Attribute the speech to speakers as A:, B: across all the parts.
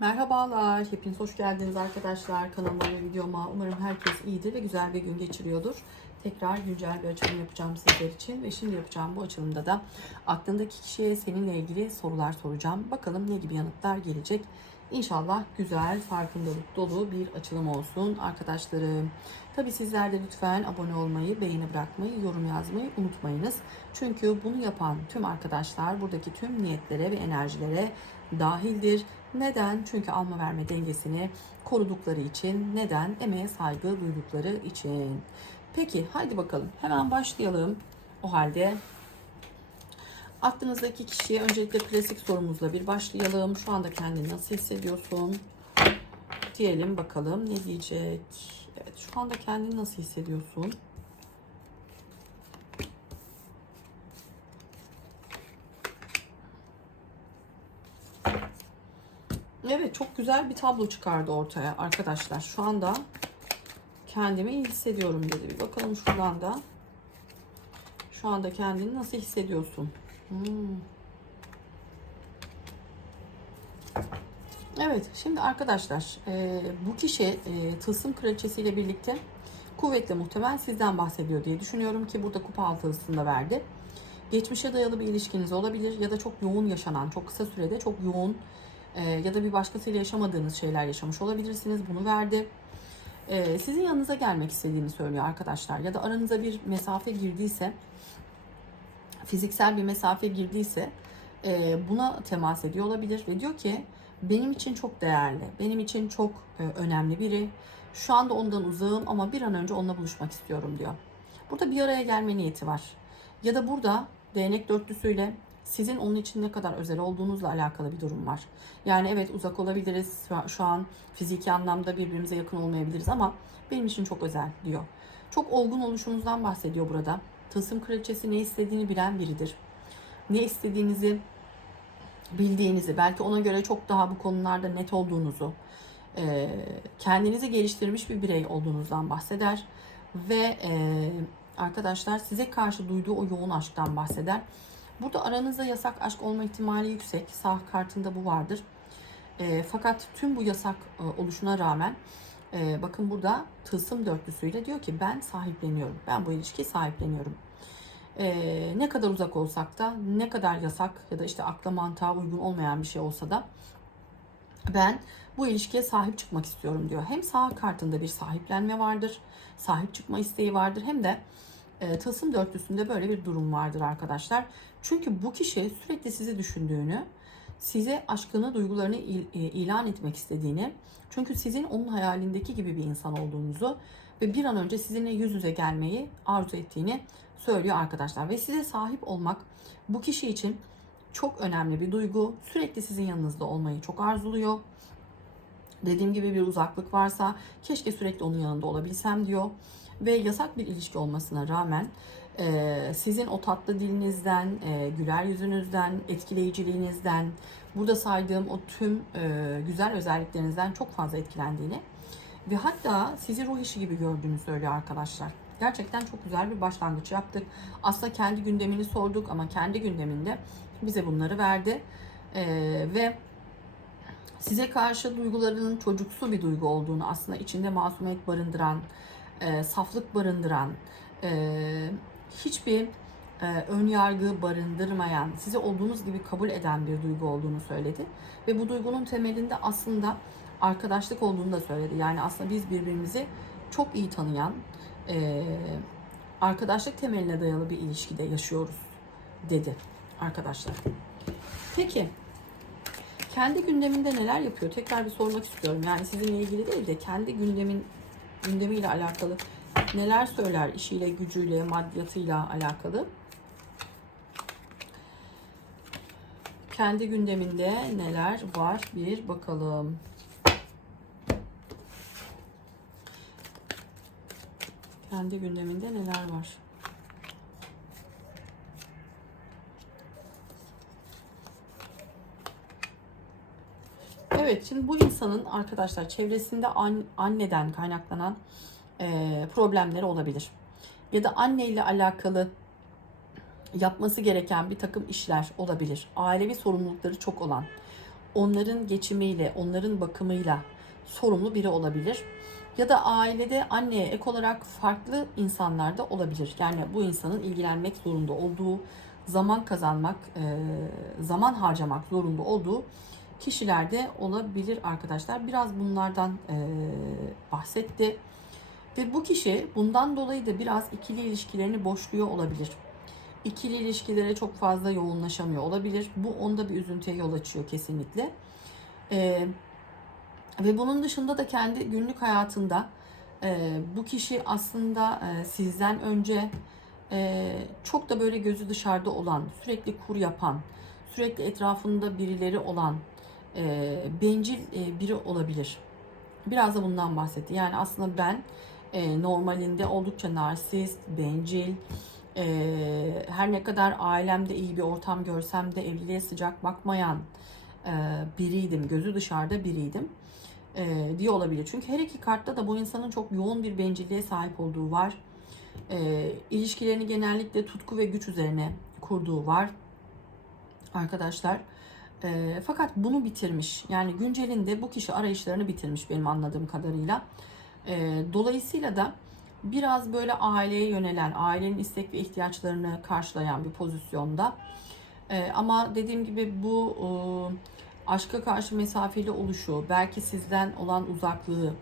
A: Merhabalar, hepiniz hoş geldiniz arkadaşlar kanalıma ve videoma. Umarım herkes iyidir ve güzel bir gün geçiriyordur. Tekrar güncel bir açılım yapacağım sizler için ve şimdi yapacağım bu açılımda da aklındaki kişiye seninle ilgili sorular soracağım. Bakalım ne gibi yanıtlar gelecek. İnşallah güzel, farkındalık dolu bir açılım olsun arkadaşlarım. Tabi sizler de lütfen abone olmayı, beğeni bırakmayı, yorum yazmayı unutmayınız. Çünkü bunu yapan tüm arkadaşlar buradaki tüm niyetlere ve enerjilere dahildir. Neden? Çünkü alma verme dengesini korudukları için. Neden? Emeğe saygı duydukları için. Peki haydi bakalım hemen başlayalım. O halde aklınızdaki kişiye öncelikle klasik sorumuzla bir başlayalım. Şu anda kendini nasıl hissediyorsun? Diyelim bakalım ne diyecek? Evet şu anda kendini nasıl hissediyorsun? Evet çok güzel bir tablo çıkardı ortaya arkadaşlar. Şu anda kendimi iyi hissediyorum dedi. Bir bakalım şuradan da. Şu anda kendini nasıl hissediyorsun? Hmm. Evet şimdi arkadaşlar e, bu kişi e, tılsım kraliçesiyle birlikte kuvvetle muhtemel sizden bahsediyor diye düşünüyorum ki burada kupa altısında verdi. Geçmişe dayalı bir ilişkiniz olabilir ya da çok yoğun yaşanan, çok kısa sürede çok yoğun ya da bir başkasıyla yaşamadığınız şeyler yaşamış olabilirsiniz. Bunu verdi. E, sizin yanınıza gelmek istediğini söylüyor arkadaşlar. Ya da aranıza bir mesafe girdiyse, fiziksel bir mesafe girdiyse e, buna temas ediyor olabilir ve diyor ki benim için çok değerli, benim için çok e, önemli biri. Şu anda ondan uzağım ama bir an önce onunla buluşmak istiyorum diyor. Burada bir araya gelme niyeti var. Ya da burada değnek dörtlüsüyle sizin onun için ne kadar özel olduğunuzla alakalı bir durum var. Yani evet uzak olabiliriz şu an fiziki anlamda birbirimize yakın olmayabiliriz ama benim için çok özel diyor. Çok olgun oluşunuzdan bahsediyor burada. Tılsım kraliçesi ne istediğini bilen biridir. Ne istediğinizi bildiğinizi, belki ona göre çok daha bu konularda net olduğunuzu, kendinizi geliştirmiş bir birey olduğunuzdan bahseder ve arkadaşlar size karşı duyduğu o yoğun aşktan bahseder. Burada aranızda yasak aşk olma ihtimali yüksek. Sağ kartında bu vardır. E, fakat tüm bu yasak e, oluşuna rağmen e, bakın burada tılsım dörtlüsüyle diyor ki ben sahipleniyorum. Ben bu ilişkiyi sahipleniyorum. E, ne kadar uzak olsak da ne kadar yasak ya da işte akla mantığa uygun olmayan bir şey olsa da ben bu ilişkiye sahip çıkmak istiyorum diyor. Hem sağ kartında bir sahiplenme vardır, sahip çıkma isteği vardır hem de e, tılsım dörtlüsünde böyle bir durum vardır arkadaşlar. Çünkü bu kişi sürekli sizi düşündüğünü, size aşkını, duygularını il, e, ilan etmek istediğini, çünkü sizin onun hayalindeki gibi bir insan olduğunuzu ve bir an önce sizinle yüz yüze gelmeyi arzu ettiğini söylüyor arkadaşlar. Ve size sahip olmak bu kişi için çok önemli bir duygu. Sürekli sizin yanınızda olmayı çok arzuluyor. Dediğim gibi bir uzaklık varsa keşke sürekli onun yanında olabilsem diyor. Ve yasak bir ilişki olmasına rağmen e, sizin o tatlı dilinizden, e, güler yüzünüzden, etkileyiciliğinizden, burada saydığım o tüm e, güzel özelliklerinizden çok fazla etkilendiğini ve hatta sizi ruh eşi gibi gördüğünü söylüyor arkadaşlar. Gerçekten çok güzel bir başlangıç yaptık. Aslında kendi gündemini sorduk ama kendi gündeminde bize bunları verdi. Ee, ve size karşı duygularının çocuksu bir duygu olduğunu aslında içinde masumiyet barındıran, e, saflık barındıran, e, hiçbir e, ön yargı barındırmayan, sizi olduğunuz gibi kabul eden bir duygu olduğunu söyledi. Ve bu duygunun temelinde aslında arkadaşlık olduğunu da söyledi. Yani aslında biz birbirimizi çok iyi tanıyan, e, arkadaşlık temeline dayalı bir ilişkide yaşıyoruz dedi arkadaşlar. Peki kendi gündeminde neler yapıyor? Tekrar bir sormak istiyorum. Yani sizinle ilgili değil de kendi gündemin gündemiyle alakalı neler söyler işiyle, gücüyle, maddiyatıyla alakalı. Kendi gündeminde neler var bir bakalım. Kendi gündeminde neler var? Evet şimdi bu insanın arkadaşlar çevresinde an, anneden kaynaklanan e, problemleri olabilir. Ya da anne ile alakalı yapması gereken bir takım işler olabilir. Ailevi sorumlulukları çok olan, onların geçimiyle, onların bakımıyla sorumlu biri olabilir. Ya da ailede anneye ek olarak farklı insanlar da olabilir. Yani bu insanın ilgilenmek zorunda olduğu, zaman kazanmak, e, zaman harcamak zorunda olduğu kişilerde olabilir arkadaşlar. Biraz bunlardan bahsetti. Ve bu kişi bundan dolayı da biraz ikili ilişkilerini boşluyor olabilir. İkili ilişkilere çok fazla yoğunlaşamıyor olabilir. Bu onda bir üzüntüye yol açıyor kesinlikle. Ve bunun dışında da kendi günlük hayatında bu kişi aslında sizden önce çok da böyle gözü dışarıda olan, sürekli kur yapan, sürekli etrafında birileri olan, e, bencil e, biri olabilir. Biraz da bundan bahsetti. Yani aslında ben e, normalinde oldukça narsist, bencil, e, her ne kadar ailemde iyi bir ortam görsem de evliliğe sıcak bakmayan e, biriydim, gözü dışarıda biriydim e, diye olabilir. Çünkü her iki kartta da bu insanın çok yoğun bir bencilliğe sahip olduğu var. E, ilişkilerini genellikle tutku ve güç üzerine kurduğu var arkadaşlar. E, fakat bunu bitirmiş. Yani güncelinde bu kişi arayışlarını bitirmiş benim anladığım kadarıyla. E, dolayısıyla da biraz böyle aileye yönelen, ailenin istek ve ihtiyaçlarını karşılayan bir pozisyonda. E, ama dediğim gibi bu e, aşka karşı mesafeli oluşu, belki sizden olan uzaklığı,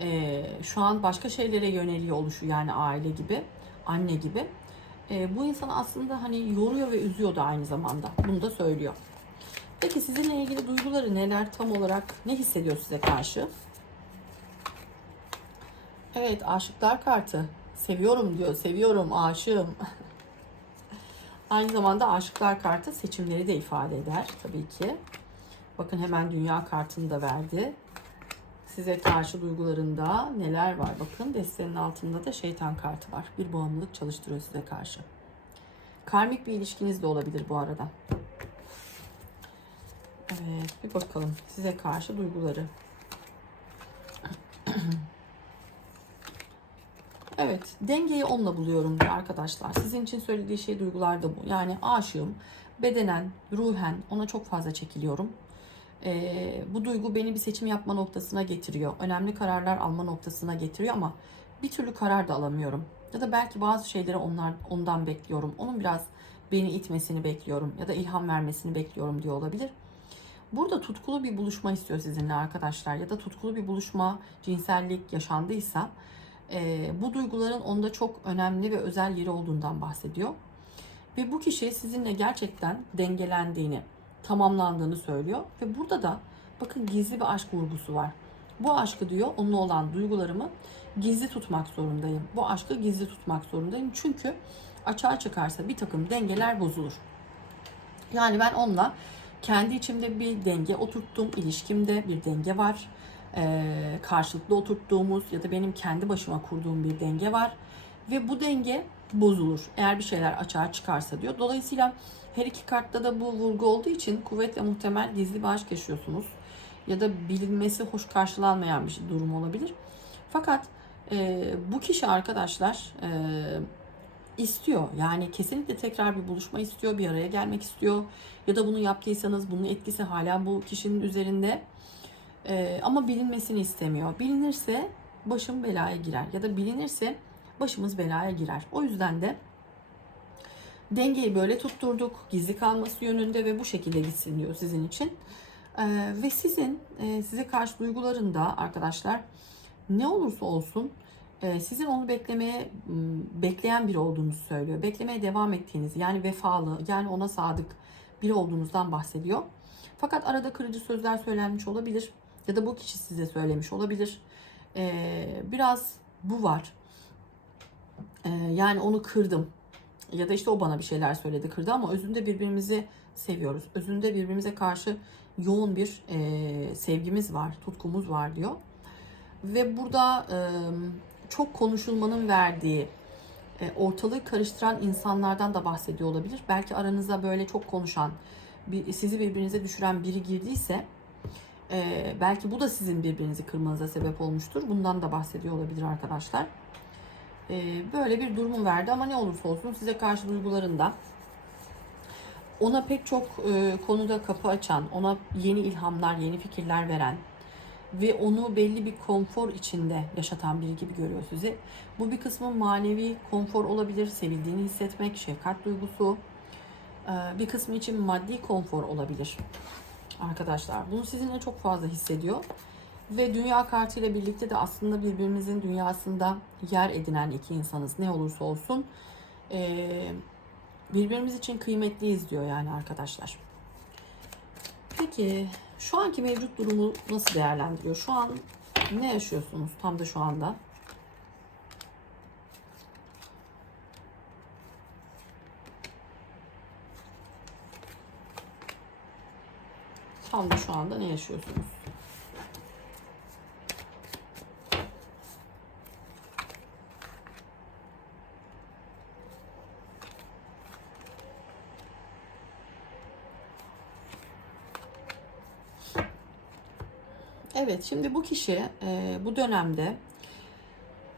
A: e, şu an başka şeylere yöneliyor oluşu yani aile gibi, anne gibi. E, bu insanı aslında hani yoruyor ve üzüyor da aynı zamanda. Bunu da söylüyor. Peki sizinle ilgili duyguları neler tam olarak ne hissediyor size karşı? Evet aşıklar kartı. Seviyorum diyor. Seviyorum, aşığım. Aynı zamanda aşıklar kartı seçimleri de ifade eder tabii ki. Bakın hemen dünya kartını da verdi. Size karşı duygularında neler var? Bakın destenin altında da şeytan kartı var. Bir bağımlılık çalıştırıyor size karşı. Karmik bir ilişkiniz de olabilir bu arada. Evet bir bakalım size karşı duyguları. Evet, dengeyi onunla buluyorum diyor arkadaşlar. Sizin için söylediği şey duygular da bu. Yani aşığım, bedenen, ruhen ona çok fazla çekiliyorum. Ee, bu duygu beni bir seçim yapma noktasına getiriyor. Önemli kararlar alma noktasına getiriyor ama bir türlü karar da alamıyorum. Ya da belki bazı şeyleri onlar ondan bekliyorum. Onun biraz beni itmesini bekliyorum ya da ilham vermesini bekliyorum diyor olabilir. Burada tutkulu bir buluşma istiyor sizinle arkadaşlar ya da tutkulu bir buluşma, cinsellik yaşandıysa e, bu duyguların onda çok önemli ve özel yeri olduğundan bahsediyor. Ve bu kişi sizinle gerçekten dengelendiğini, tamamlandığını söylüyor. Ve burada da bakın gizli bir aşk vurgusu var. Bu aşkı diyor onunla olan duygularımı gizli tutmak zorundayım. Bu aşkı gizli tutmak zorundayım. Çünkü açığa çıkarsa bir takım dengeler bozulur. Yani ben onunla kendi içimde bir denge oturttum. ilişkimde bir denge var e, karşılıklı oturttuğumuz ya da benim kendi başıma kurduğum bir denge var. Ve bu denge bozulur eğer bir şeyler açığa çıkarsa diyor. Dolayısıyla her iki kartta da bu vurgu olduğu için kuvvetle muhtemel gizli bir aşk yaşıyorsunuz. Ya da bilinmesi hoş karşılanmayan bir durum olabilir. Fakat e, bu kişi arkadaşlar e, istiyor. Yani kesinlikle tekrar bir buluşma istiyor, bir araya gelmek istiyor. Ya da bunu yaptıysanız bunun etkisi hala bu kişinin üzerinde. Ee, ama bilinmesini istemiyor. Bilinirse başım belaya girer ya da bilinirse başımız belaya girer. O yüzden de dengeyi böyle tutturduk. Gizli kalması yönünde ve bu şekilde gitsin diyor sizin için. Ee, ve sizin e, size karşı duygularında arkadaşlar ne olursa olsun sizin onu beklemeye bekleyen biri olduğunuzu söylüyor. Beklemeye devam ettiğiniz yani vefalı yani ona sadık biri olduğunuzdan bahsediyor. Fakat arada kırıcı sözler söylenmiş olabilir ya da bu kişi size söylemiş olabilir. Ee, biraz bu var. Ee, yani onu kırdım. Ya da işte o bana bir şeyler söyledi kırdı ama özünde birbirimizi seviyoruz. Özünde birbirimize karşı yoğun bir sevgimiz var, tutkumuz var diyor. Ve burada çok konuşulmanın verdiği, e, ortalığı karıştıran insanlardan da bahsediyor olabilir. Belki aranıza böyle çok konuşan, sizi birbirinize düşüren biri girdiyse ee, belki bu da sizin birbirinizi kırmanıza sebep olmuştur. Bundan da bahsediyor olabilir arkadaşlar. Ee, böyle bir durumu verdi ama ne olursa olsun size karşı duygularında ona pek çok e, konuda kapı açan, ona yeni ilhamlar, yeni fikirler veren ve onu belli bir konfor içinde yaşatan biri gibi görüyor sizi. Bu bir kısmı manevi konfor olabilir, sevildiğini hissetmek, şefkat duygusu. Ee, Bir kısmı için maddi konfor olabilir. Arkadaşlar bunu sizinle çok fazla hissediyor. Ve dünya kartıyla birlikte de aslında birbirimizin dünyasında yer edinen iki insanız. Ne olursa olsun ee, birbirimiz için kıymetliyiz diyor yani arkadaşlar. Peki şu anki mevcut durumu nasıl değerlendiriyor? Şu an ne yaşıyorsunuz tam da şu anda? Tam da şu anda ne yaşıyorsunuz? Evet, şimdi bu kişi e, bu dönemde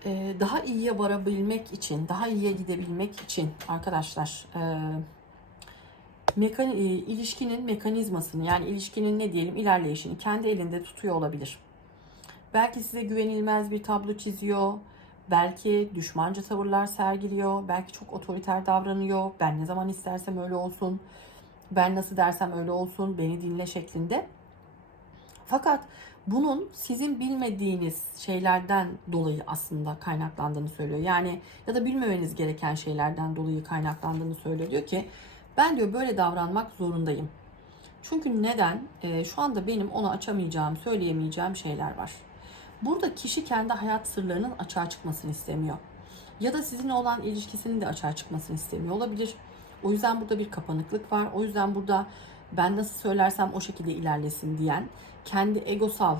A: e, daha iyiye varabilmek için, daha iyiye gidebilmek için arkadaşlar e, mekan, e, ilişkinin mekanizmasını yani ilişkinin ne diyelim ilerleyişini kendi elinde tutuyor olabilir. Belki size güvenilmez bir tablo çiziyor. Belki düşmanca tavırlar sergiliyor. Belki çok otoriter davranıyor. Ben ne zaman istersem öyle olsun. Ben nasıl dersem öyle olsun. Beni dinle şeklinde. Fakat bunun sizin bilmediğiniz şeylerden dolayı aslında kaynaklandığını söylüyor. Yani ya da bilmemeniz gereken şeylerden dolayı kaynaklandığını söylüyor. Diyor ki ben diyor böyle davranmak zorundayım. Çünkü neden? Ee, şu anda benim ona açamayacağım, söyleyemeyeceğim şeyler var. Burada kişi kendi hayat sırlarının açığa çıkmasını istemiyor. Ya da sizinle olan ilişkisinin de açığa çıkmasını istemiyor olabilir. O yüzden burada bir kapanıklık var. O yüzden burada ben nasıl söylersem o şekilde ilerlesin diyen, kendi egosal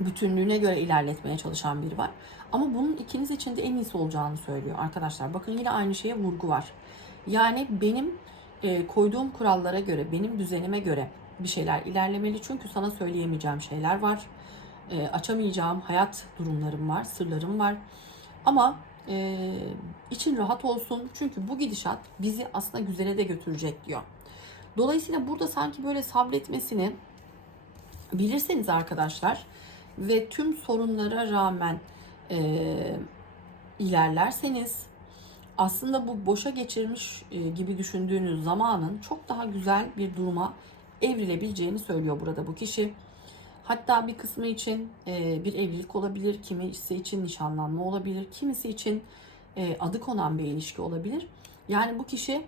A: bütünlüğüne göre ilerletmeye çalışan biri var. Ama bunun ikiniz için de en iyisi olacağını söylüyor arkadaşlar. Bakın yine aynı şeye vurgu var. Yani benim e, koyduğum kurallara göre, benim düzenime göre bir şeyler ilerlemeli. Çünkü sana söyleyemeyeceğim şeyler var. E, açamayacağım hayat durumlarım var, sırlarım var. Ama e, için rahat olsun. Çünkü bu gidişat bizi aslında güzele de götürecek diyor. Dolayısıyla burada sanki böyle sabretmesini bilirseniz arkadaşlar ve tüm sorunlara rağmen e, ilerlerseniz aslında bu boşa geçirmiş e, gibi düşündüğünüz zamanın çok daha güzel bir duruma evrilebileceğini söylüyor burada bu kişi. Hatta bir kısmı için e, bir evlilik olabilir, kimisi için nişanlanma olabilir, kimisi için e, adı konan bir ilişki olabilir. Yani bu kişi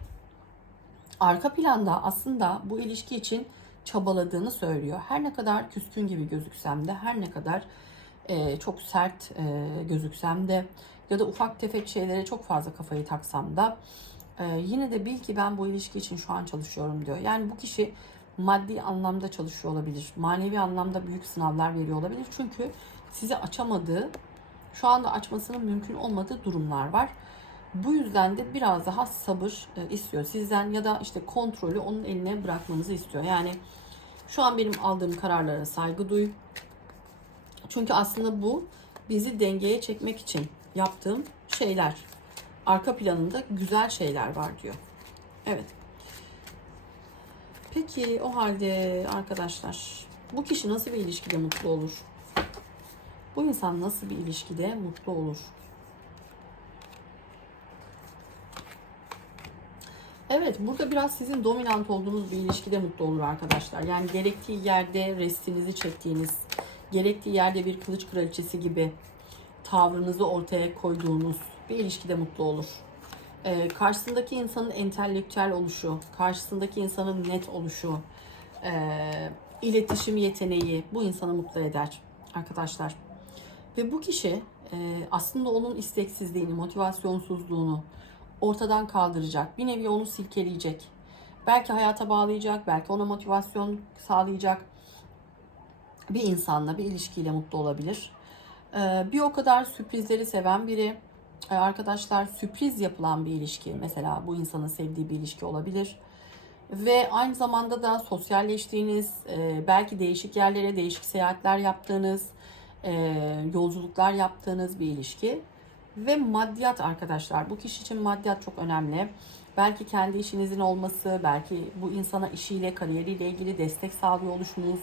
A: arka planda aslında bu ilişki için çabaladığını söylüyor. Her ne kadar küskün gibi gözüksem de, her ne kadar e, çok sert e, gözüksem de ya da ufak tefek şeylere çok fazla kafayı taksam da e, yine de bil ki ben bu ilişki için şu an çalışıyorum diyor. Yani bu kişi maddi anlamda çalışıyor olabilir. Manevi anlamda büyük sınavlar veriyor olabilir. Çünkü sizi açamadığı, şu anda açmasının mümkün olmadığı durumlar var. Bu yüzden de biraz daha sabır e, istiyor sizden ya da işte kontrolü onun eline bırakmanızı istiyor. Yani şu an benim aldığım kararlara saygı duy. Çünkü aslında bu bizi dengeye çekmek için yaptığım şeyler. Arka planında güzel şeyler var diyor. Evet. Peki o halde arkadaşlar bu kişi nasıl bir ilişkide mutlu olur? Bu insan nasıl bir ilişkide mutlu olur? Evet, burada biraz sizin dominant olduğunuz bir ilişkide mutlu olur arkadaşlar. Yani gerektiği yerde restinizi çektiğiniz, gerektiği yerde bir kılıç kraliçesi gibi tavrınızı ortaya koyduğunuz bir ilişkide mutlu olur. Ee, karşısındaki insanın entelektüel oluşu, karşısındaki insanın net oluşu, e, iletişim yeteneği bu insanı mutlu eder arkadaşlar. Ve bu kişi e, aslında onun isteksizliğini, motivasyonsuzluğunu ortadan kaldıracak. Bir nevi onu silkeleyecek. Belki hayata bağlayacak, belki ona motivasyon sağlayacak bir insanla, bir ilişkiyle mutlu olabilir. Ee, bir o kadar sürprizleri seven biri. Ee, arkadaşlar sürpriz yapılan bir ilişki. Mesela bu insanın sevdiği bir ilişki olabilir. Ve aynı zamanda da sosyalleştiğiniz, e, belki değişik yerlere değişik seyahatler yaptığınız, e, yolculuklar yaptığınız bir ilişki. Ve maddiyat arkadaşlar. Bu kişi için maddiyat çok önemli. Belki kendi işinizin olması, belki bu insana işiyle, kariyeriyle ilgili destek sağlıyor oluşunuz.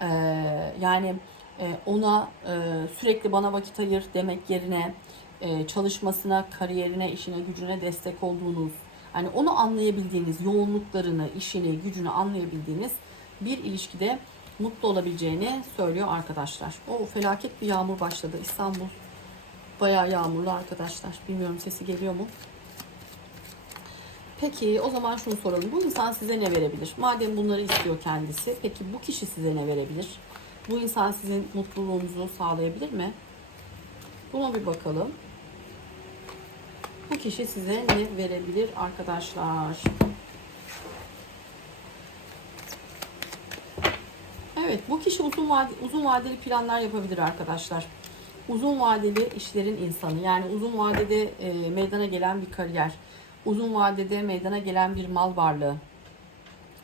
A: Ee, yani e, ona e, sürekli bana vakit ayır demek yerine e, çalışmasına, kariyerine, işine, gücüne destek olduğunuz, hani onu anlayabildiğiniz, yoğunluklarını, işini, gücünü anlayabildiğiniz bir ilişkide mutlu olabileceğini söylüyor arkadaşlar. O felaket bir yağmur başladı. İstanbul bayağı yağmurlu arkadaşlar. Bilmiyorum sesi geliyor mu? Peki o zaman şunu soralım. Bu insan size ne verebilir? Madem bunları istiyor kendisi. Peki bu kişi size ne verebilir? Bu insan sizin mutluluğunuzu sağlayabilir mi? Buna bir bakalım. Bu kişi size ne verebilir arkadaşlar? Evet, bu kişi uzun vade, uzun vadeli planlar yapabilir arkadaşlar. Uzun vadeli işlerin insanı. Yani uzun vadede e, meydana gelen bir kariyer. Uzun vadede meydana gelen bir mal varlığı.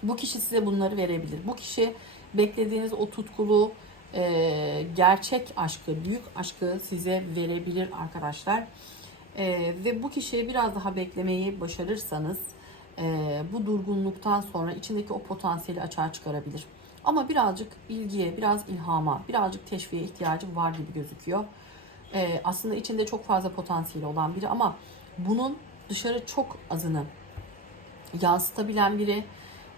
A: Bu kişi size bunları verebilir. Bu kişi beklediğiniz o tutkulu, e, gerçek aşkı, büyük aşkı size verebilir arkadaşlar. E, ve bu kişiyi biraz daha beklemeyi başarırsanız e, bu durgunluktan sonra içindeki o potansiyeli açığa çıkarabilir. Ama birazcık bilgiye, biraz ilhama, birazcık teşviğe ihtiyacı var gibi gözüküyor. E, aslında içinde çok fazla potansiyeli olan biri ama bunun dışarı çok azını yansıtabilen biri.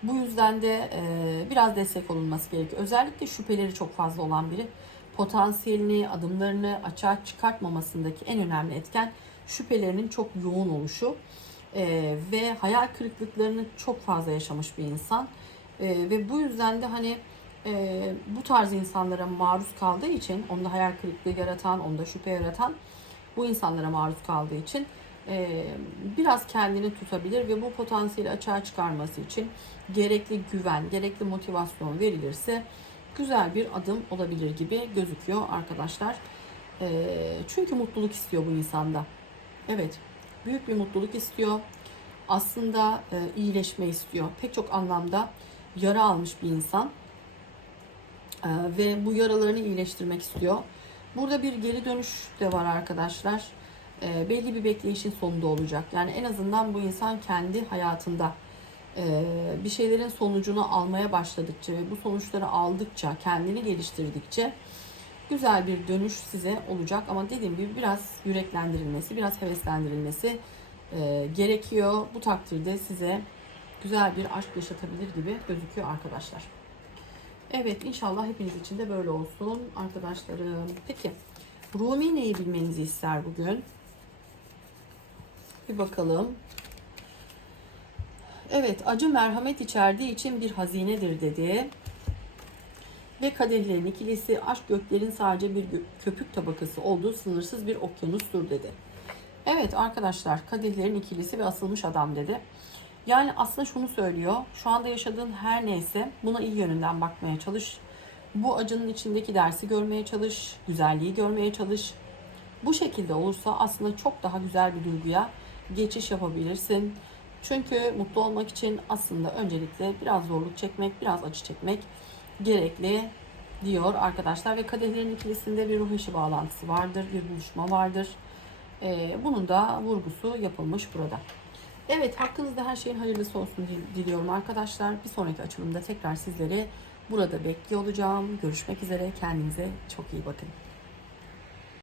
A: Bu yüzden de e, biraz destek olunması gerekiyor. Özellikle şüpheleri çok fazla olan biri. Potansiyelini, adımlarını açığa çıkartmamasındaki en önemli etken şüphelerinin çok yoğun oluşu. E, ve hayal kırıklıklarını çok fazla yaşamış bir insan. E, ve bu yüzden de hani e, bu tarz insanlara maruz kaldığı için, onda hayal kırıklığı yaratan, onda şüphe yaratan bu insanlara maruz kaldığı için e, biraz kendini tutabilir ve bu potansiyeli açığa çıkarması için gerekli güven, gerekli motivasyon verilirse güzel bir adım olabilir gibi gözüküyor arkadaşlar. E, çünkü mutluluk istiyor bu insanda. Evet, büyük bir mutluluk istiyor. Aslında e, iyileşme istiyor. Pek çok anlamda yara almış bir insan E, ve bu yaralarını iyileştirmek istiyor. Burada bir geri dönüş de var arkadaşlar e, belli bir bekleyişin sonunda olacak. Yani en azından bu insan kendi hayatında e, bir şeylerin sonucunu almaya başladıkça ve bu sonuçları aldıkça, kendini geliştirdikçe güzel bir dönüş size olacak. Ama dediğim gibi biraz yüreklendirilmesi, biraz heveslendirilmesi gerekiyor. Bu takdirde size güzel bir aşk yaşatabilir gibi gözüküyor arkadaşlar. Evet inşallah hepiniz için de böyle olsun arkadaşlarım. Peki Rumi neyi bilmenizi ister bugün? Bir bakalım. Evet, acı merhamet içerdiği için bir hazinedir dedi. Ve kadehlerin ikilisi aşk göklerin sadece bir köpük tabakası olduğu sınırsız bir okyanustur dedi. Evet arkadaşlar, kadehlerin ikilisi ve asılmış adam dedi. Yani aslında şunu söylüyor. Şu anda yaşadığın her neyse buna iyi yönünden bakmaya çalış. Bu acının içindeki dersi görmeye çalış, güzelliği görmeye çalış. Bu şekilde olursa aslında çok daha güzel bir duyguya geçiş yapabilirsin. Çünkü mutlu olmak için aslında öncelikle biraz zorluk çekmek, biraz acı çekmek gerekli diyor arkadaşlar. Ve kadehlerin ikilisinde bir ruh eşi bağlantısı vardır, bir buluşma vardır. Ee, bunun da vurgusu yapılmış burada. Evet hakkınızda her şeyin hayırlısı olsun diliyorum arkadaşlar. Bir sonraki açılımda tekrar sizleri burada bekliyor olacağım. Görüşmek üzere. Kendinize çok iyi bakın.